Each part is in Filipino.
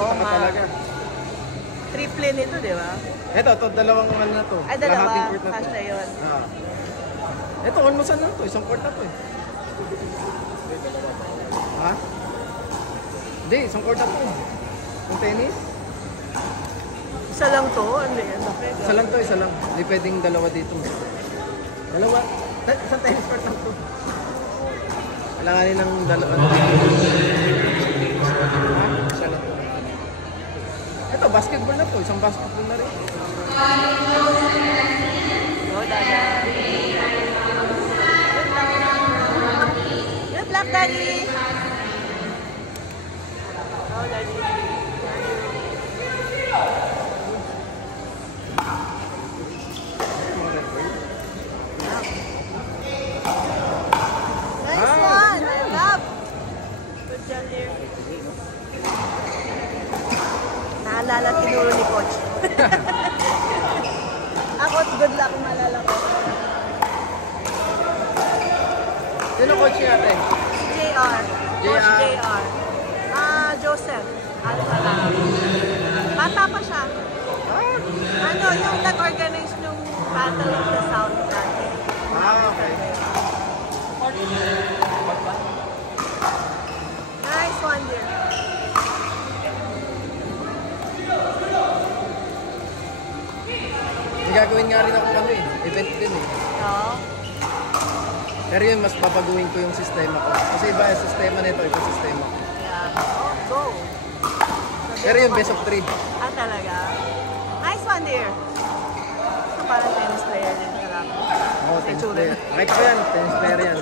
sa taka talaga. Triple nito, di ba? Ito, dalawang ano na to. Ay, dalawa. Lahating court na to. Kasha yun. Ito, almost ano to. Isang court na to eh. Ha? Hindi, isang court na to. Yung tennis? Isa lang to? Ano yan? Isa lang to, isa lang. Hindi pwedeng dalawa dito. Dalawa? Isang tennis court lang to. Kailanganin ng dalawa. Ha? Isa lang to. Ito, basketball na to. Isang basketball na rin. Oh, dada. Good luck, Daddy! Oh, Daddy. Nice one! I love! Good job, dear. Naalala tinuro ni Coach. Ako, good luck, maalala ko. Sino coach niya natin? JR. Coach JR. Joseph. Alcala. Bata pa siya. Ano, yung nag-organize ng Battle of the South dati. Okay. Nice one, dear. May gagawin nga rin ako ano eh. Event din eh. Oo. Pero yun, mas babaguhin ko yung sistema ko. Kasi iba yung sistema nito, iba sistema ko. Yeah. Oh, go. Pero yun, best of 3. Ah, talaga? Nice one, dear. So, parang tennis player din ka lang. Oo, tennis player. Kahit ko yan, tennis player yan.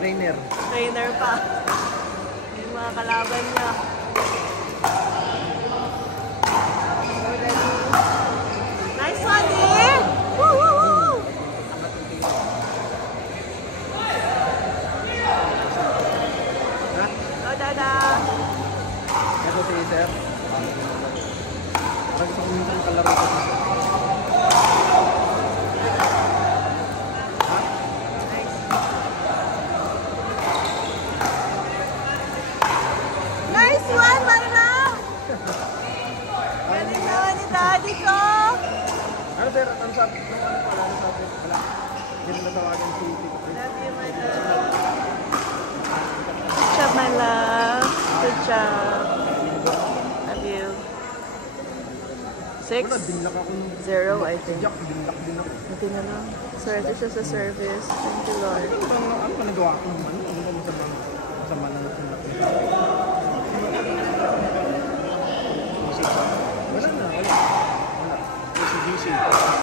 Trainer. Trainer pa. Yung mga kalaban niya. Nice one, dear! Woo, woo, woo! Ha? Oh, dada! Ito si Sir. Parang gusto ko minsan kalaro ko. Nice one, Marina! Galing naman ni Daddy ko! Ano sir, ano sabi? Ano pala? Ano sabi? Wala. Hindi mo natawagan si Tito. Love you, my love. Good job, my love. Good job. Love you. 6-0, I think. Jack, binlak din ako. Buti na lang. Swerte siya sa service. Thank you, Lord. Ano ba nagawa ko naman? Ano ba masama na natin? Wala na, wala. Wala.